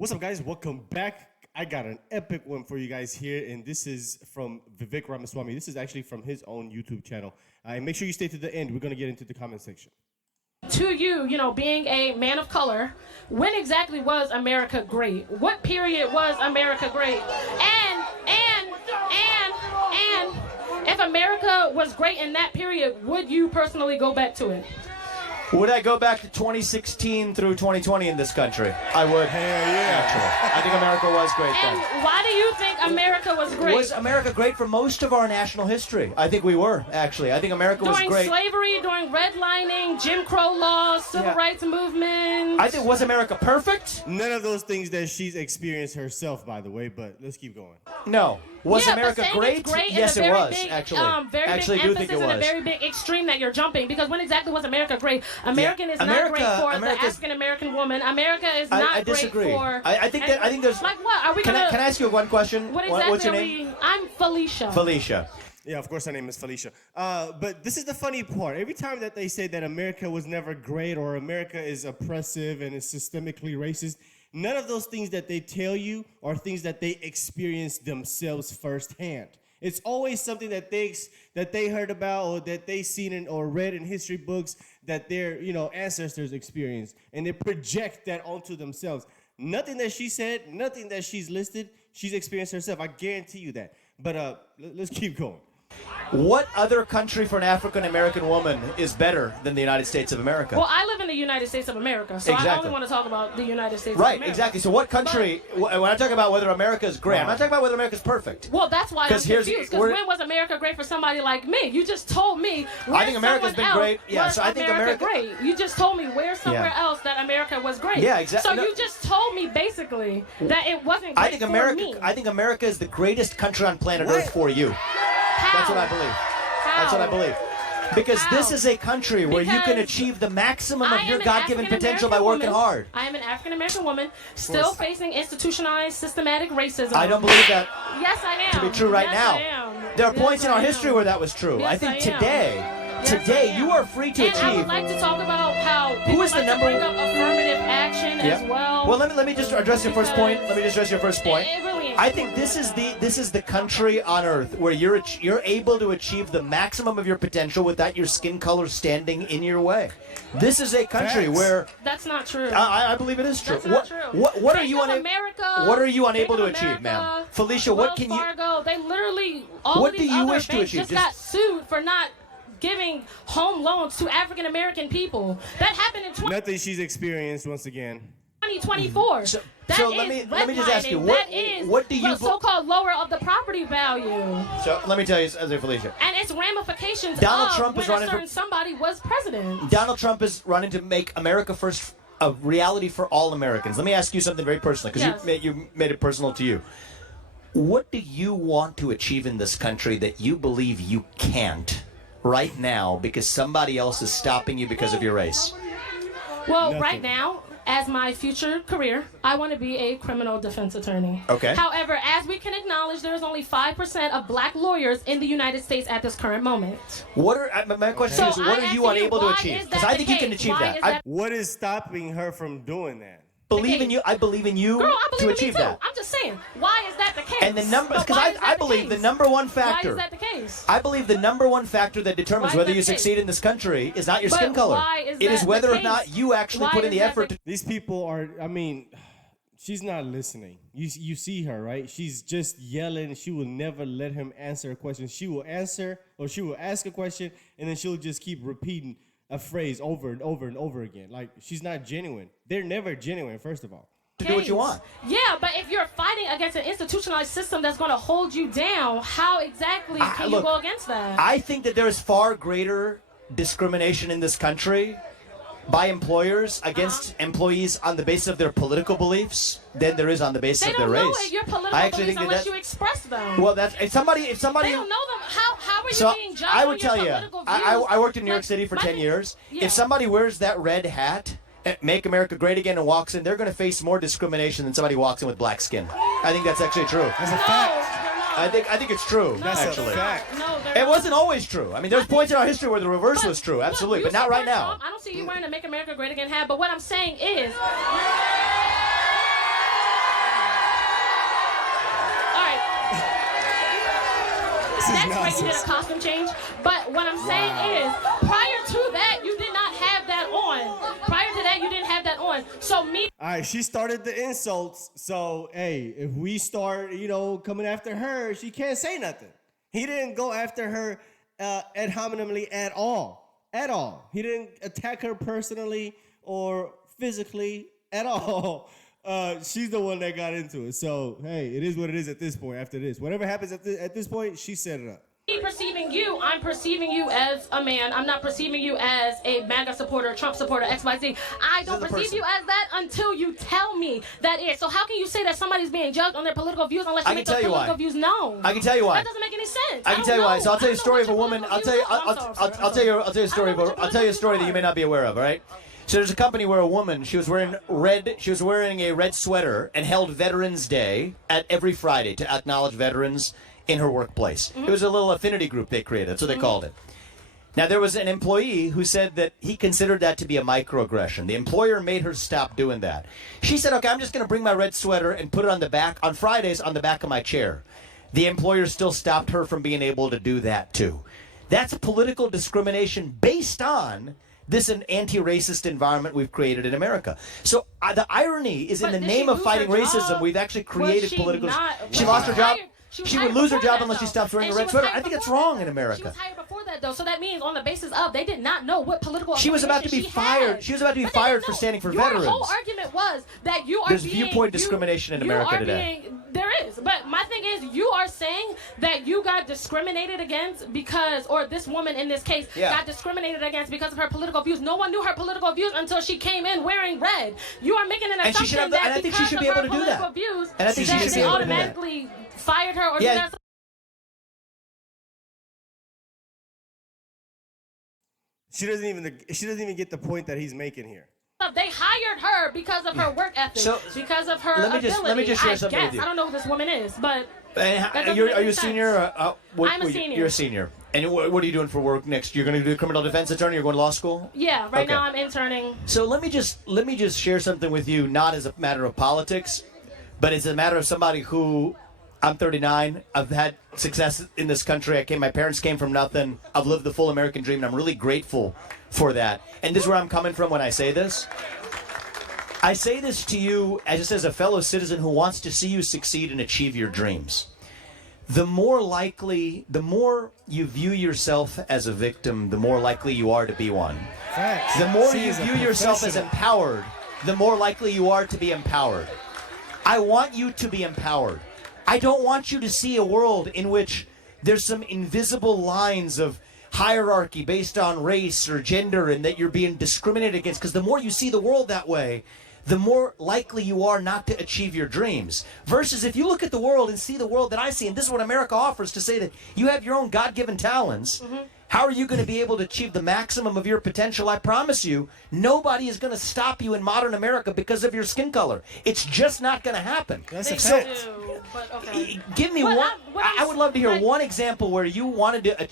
What's up, guys? Welcome back. I got an epic one for you guys here, and this is from Vivek Ramaswamy. This is actually from his own YouTube channel. And make sure you stay to the end. We're going to get into the comment section. To you, being a man of color, when exactly was America great? What period was America great? And if America was great in that period, would you personally go back to it? Would I go back to 2016 through 2020 in this country? I would. Hell yeah. Actually. I think America was great then. And why do you think America was great? Was America great for most of our national history? I think we were, actually. I think America was great. During slavery, during redlining, Jim Crow laws, civil rights movement. I think, was America perfect? None of those things that she's experienced herself, by the way, but let's keep going. No. Was America great? Yes, it was, big, actually. Very actually, big do emphasis think it was. and a very big extreme that you're jumping. Because when exactly was America great? America is not great for the African American woman. America is not I disagree. great for. I think there's. Like what? Are we can I ask you one question? What exactly What's your name? I'm Felicia. Felicia. Yeah, of course her name is Felicia. But this is the funny part. Every time that they say that America was never great or America is oppressive and is systemically racist, none of those things that they tell you are things that they experienced themselves firsthand. It's always something that they heard about or that they seen or read in history books that their ancestors experienced, and they project that onto themselves. Nothing that she said, nothing that she's listed, she's experienced herself. I guarantee you that. But let's keep going. What other country for an African American woman is better than the United States of America? Well, I live in the United States of America, so I only want to talk about the United States of America. Right, exactly. So what country, when I talk about whether America is great, I'm not talking about whether America is perfect. Well, that's why I'm confused, because when was America great for somebody like me? You just told me I think America's been great. Yeah, so I think America great. You just told me where somewhere else that America was great. Yeah, exactly. So you just told me basically that it wasn't great for me. I think America is the greatest country on planet Earth for you. How? That's what I believe. That's what I believe. Because this is a country where you can achieve the maximum of your God-given potential by working hard. I am an African-American woman still facing institutionalized, systematic racism. I don't believe that yes, I am. to be true right now. I am. There are points in our history where that was true. Yes, I think I today you are free to and achieve. I would like to talk about how Who is the number bring up affirmative action as well. Well, let me just address your first point. Let me just address your first point. It really is. I think this is the country on earth where you're able to achieve the maximum of your potential without your skin color standing in your way. This is a country where that's not true. I believe it is true. That's not true. What are you unable to America, achieve, ma'am? Felicia, Wells what can you? Fargo, they literally all What of these do you other wish to banks achieve? just got sued for not giving home loans to African American people. That happened in Nothing she's experienced once again. 2024. So let me just ask you, what do you so-called lower of the property value? So let me tell you, Felicia. And its ramifications Donald Trump when is running a certain somebody was president. Donald Trump is running to make America first a reality for all Americans. Let me ask you something very personal, because you made it personal to you. What do you want to achieve in this country that you believe you can't right now because somebody else is stopping you because of your race? Well, right now, as my future career, I want to be a criminal defense attorney. Okay. However, as we can acknowledge, there is only 5% of black lawyers in the United States at this current moment. My question is, what are you unable to achieve? Because I think you can achieve that. What is stopping her from doing that? I believe in you Girl, I believe to in achieve me too. that. I'm just saying, why is that the case? And the number, because I believe the number one factor. Why is that the case? I believe the number one factor that determines whether you succeed in this country is not your skin color. It is whether or not you actually put in the effort. These people are, she's not listening. You see her, right? She's just yelling. She will never let him answer a question. She will answer, or she will ask a question, and then she'll just keep repeating a phrase over and over and over again. Like, she's not genuine. They're never genuine, first of all. To do what you want. Yeah, but if you're fighting against an institutionalized system that's going to hold you down, how exactly can you go against that? I think that there is far greater discrimination in this country by employers against employees on the basis of their political beliefs than there is on the basis of their race. They don't know your political beliefs unless you express them. Well, if somebody they don't know them. How are you being judged I would on your tell you, political views? I worked in New York City for 10 years. Yeah. If somebody wears that red hat, Make America Great Again, and walks in, they're going to face more discrimination than somebody who walks in with black skin. I think that's actually true. That's a fact. I think it's true. That's actually. a fact. No, it wasn't always true. I mean, there's points in our history where the reverse was true, absolutely, but not right now. I don't see you wearing a Make America Great Again hat, but what I'm saying is, That's great. You did a nonsense. costume change. But what I'm saying is, prior to that, you did not have that on. Prior to that, you didn't have that on. So me. All right, she started the insults. So, hey, if we start, coming after her, she can't say nothing. He didn't go after her ad hominemly at all. At all. He didn't attack her personally or physically at all. She's the one that got into it. So, hey, it is what it is at this point after this. Whatever happens at this point, she set it up. Perceiving you, I'm perceiving you as a man. I'm not perceiving you as a MAGA supporter, Trump supporter, XYZ. I don't perceive you as that until you tell me that is. So how can you say that somebody's being judged on their political views unless you make those political views known? I can tell you why. That doesn't make any sense. I can tell you why. So I'll tell you a story of a woman. I'll tell you a story that you may not be aware of. All right. So there's a company where a woman, she was wearing a red sweater and held Veterans Day at every Friday to acknowledge veterans in her workplace. It was a little affinity group they created. That's what they called it. Now, there was an employee who said that he considered that to be a microaggression. The employer made her stop doing that. She said, okay, I'm just going to bring my red sweater and put it on Fridays on the back of my chair. The employer still stopped her from being able to do that, too. That's political discrimination based on this an anti-racist environment we've created in America. So the irony is in the name of fighting racism, we've actually created political... She lost her job. She would lose her job unless she stops wearing a red sweater. I think it's wrong in America. She was hired before that, though, so that means on the basis of they did not know what political. She was about to be fired. She was about to be fired for standing for veterans. Your whole argument was that you are There's viewpoint discrimination in America today. There is, but my thing is, you are saying that you got discriminated against because, or this woman in this case got discriminated against because of her political views. No one knew her political views until she came in wearing red. You are making an assumption that because of her political views, that they automatically fired her or She doesn't even get the point that he's making here. They hired her because of her work ethic, because of her ability. Let me just share something with you. I don't know who this woman is, but are you a senior? I'm a senior. You're a senior. And what are you doing for work next? You're going to do a criminal defense attorney? You're going to law school? Yeah, right now I'm interning. So let me just share something with you, not as a matter of politics, but it's a matter of somebody who... I'm 39. I've had success in this country. My parents came from nothing. I've lived the full American dream, and I'm really grateful for that. And this is where I'm coming from when I say this. I say this to you just as a fellow citizen who wants to see you succeed and achieve your dreams. The more you view yourself as a victim, the more likely you are to be one. Facts. The more you view yourself as empowered, the more likely you are to be empowered. I want you to be empowered. I don't want you to see a world in which there's some invisible lines of hierarchy based on race or gender and that you're being discriminated against, because the more you see the world that way, the more likely you are not to achieve your dreams. Versus if you look at the world and see the world that I see, and this is what America offers, to say that you have your own God-given talents, how are you going to be able to achieve the maximum of your potential? I promise you, nobody is going to stop you in modern America because of your skin color. It's just not going to happen. That's a fact. Give me one. I would love to hear one example where you wanted to,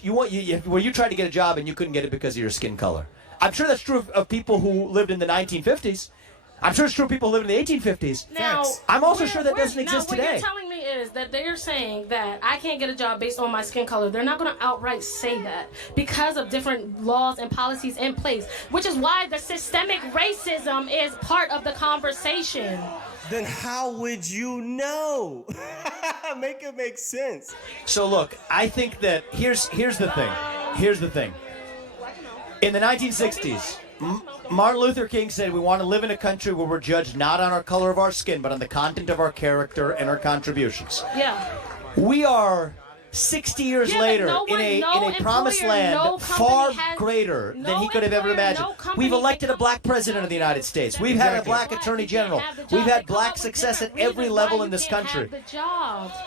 where you tried to get a job and you couldn't get it because of your skin color. I'm sure that's true of people who lived in the 1950s. I'm sure it's true of people who lived in the 1850s. Now, I'm also sure that doesn't exist today. What you're telling me is that they're saying that I can't get a job based on my skin color. They're not going to outright say that because of different laws and policies in place, which is why the systemic racism is part of the conversation. Then how would you know? Make it make sense. So look, I think that here's the thing. Here's the thing. In the 1960s, Martin Luther King said we want to live in a country where we're judged not on our color of our skin, but on the content of our character and our contributions. Yeah. We are 60 years later in a promised land far greater than he could have ever imagined. We've elected a black president of the United States. We've had a black attorney general. We've had black success at every level in this country.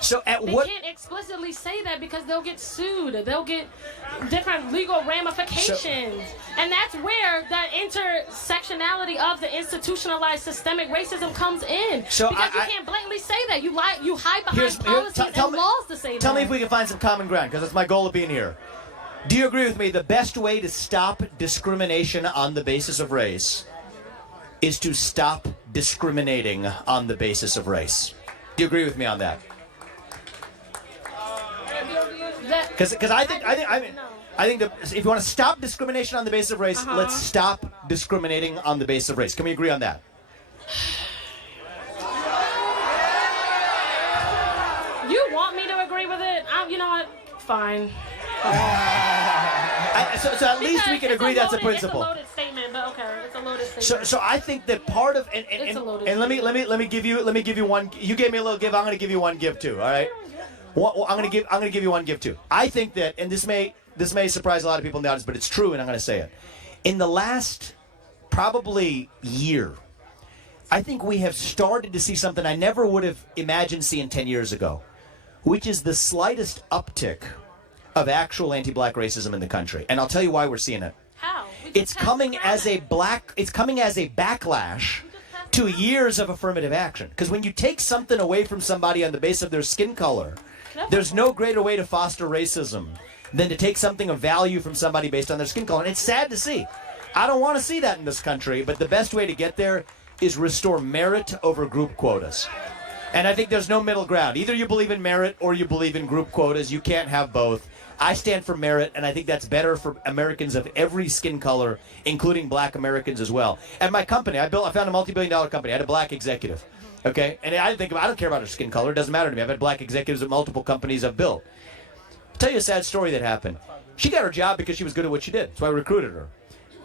So they can't explicitly say that because they'll get sued. They'll get different legal ramifications. And that's where the intersectionality of the institutionalized systemic racism comes in. So because you can't blatantly say that. You hide behind policies and laws to say that. Tell me if we can find some common ground, because that's my goal of being here. Do you agree with me? The best way to stop discrimination on the basis of race is to stop discriminating on the basis of race. Do you agree with me on that? Because I think that if you want to stop discrimination on the basis of race, let's stop discriminating on the basis of race. Can we agree on that? You want me to agree with it? You know what? Fine. So at least we can agree that's a principle. It's a loaded statement, but okay, it's a loaded statement. So I think that part of and let me give you one. You gave me a little give. I'm going to give you one give too. All right. I'm going to give you one give too. I think that, and this may surprise a lot of people in the audience, but it's true, and I'm going to say it. In the last probably year, I think we have started to see something I never would have imagined seeing 10 years ago, which is the slightest uptick of actual anti-black racism in the country. And I'll tell you why we're seeing it. How? It's coming as a backlash to years of affirmative action. Because when you take something away from somebody on the basis of their skin color, there's no greater way to foster racism than to take something of value from somebody based on their skin color. And it's sad to see. I don't want to see that in this country, but the best way to get there is restore merit over group quotas. And I think there's no middle ground. Either you believe in merit or you believe in group quotas. You can't have both. I stand for merit, and I think that's better for Americans of every skin color, including black Americans as well. At my company, I found a multi-billion-dollar company. I had a black executive, okay? And I don't care about her skin color. It doesn't matter to me. I've had black executives at multiple companies I've built. I'll tell you a sad story that happened. She got her job because she was good at what she did. That's why I recruited her.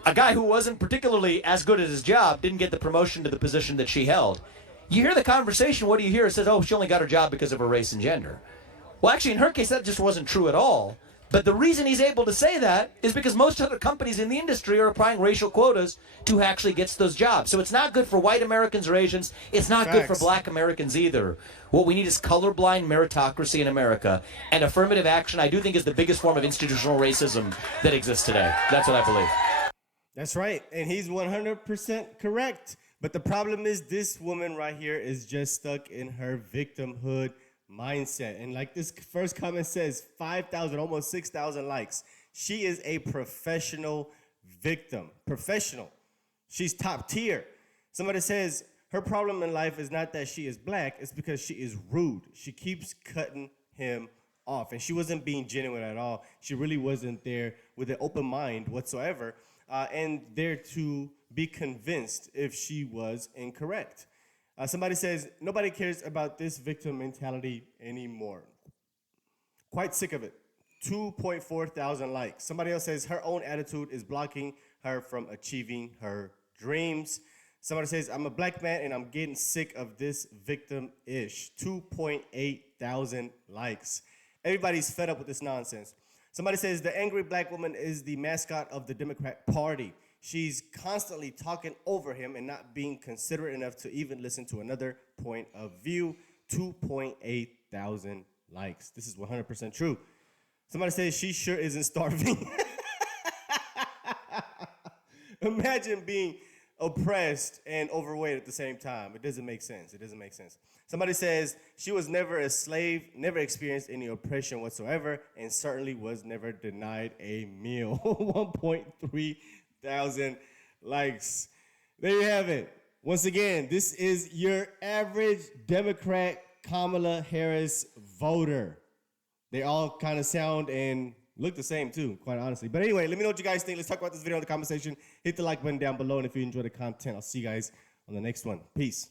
A guy who wasn't particularly as good at his job didn't get the promotion to the position that she held. You hear the conversation, what do you hear? It says, oh, she only got her job because of her race and gender. Well, actually, in her case, that just wasn't true at all. But the reason he's able to say that is because most other companies in the industry are applying racial quotas to who actually gets those jobs. So it's not good for white Americans or Asians. It's not good for black Americans either. What we need is colorblind meritocracy in America. And affirmative action, I do think, is the biggest form of institutional racism that exists today. That's what I believe. That's right. And he's 100% correct. But the problem is this woman right here is just stuck in her victimhood mindset. And like this first comment says, 5,000, almost 6,000 likes. She is a professional victim. Professional. She's top tier. Somebody says her problem in life is not that she is black, it's because she is rude. She keeps cutting him off. And she wasn't being genuine at all. She really wasn't there with an open mind whatsoever, and there to be convinced if she was incorrect. Somebody says, nobody cares about this victim mentality anymore. Quite sick of it. 2.4 thousand likes. Somebody else says, her own attitude is blocking her from achieving her dreams. Somebody says, I'm a black man and I'm getting sick of this victim-ish. 2.8 thousand likes. Everybody's fed up with this nonsense. Somebody says, the angry black woman is the mascot of the Democrat Party. She's constantly talking over him and not being considerate enough to even listen to another point of view. 2.8 thousand likes. This is 100% true. Somebody says she sure isn't starving. Imagine being oppressed and overweight at the same time. It doesn't make sense. It doesn't make sense. Somebody says she was never a slave, never experienced any oppression whatsoever, and certainly was never denied a meal. 1.3 thousand likes. There you have it. Once again, this is your average Democrat Kamala Harris voter. They all kind of sound and look the same too, quite honestly. But anyway, let me know what you guys think. Let's talk about this video in the comment section. Hit the like button down below, and if you enjoy the content, I'll see you guys on the next one. Peace.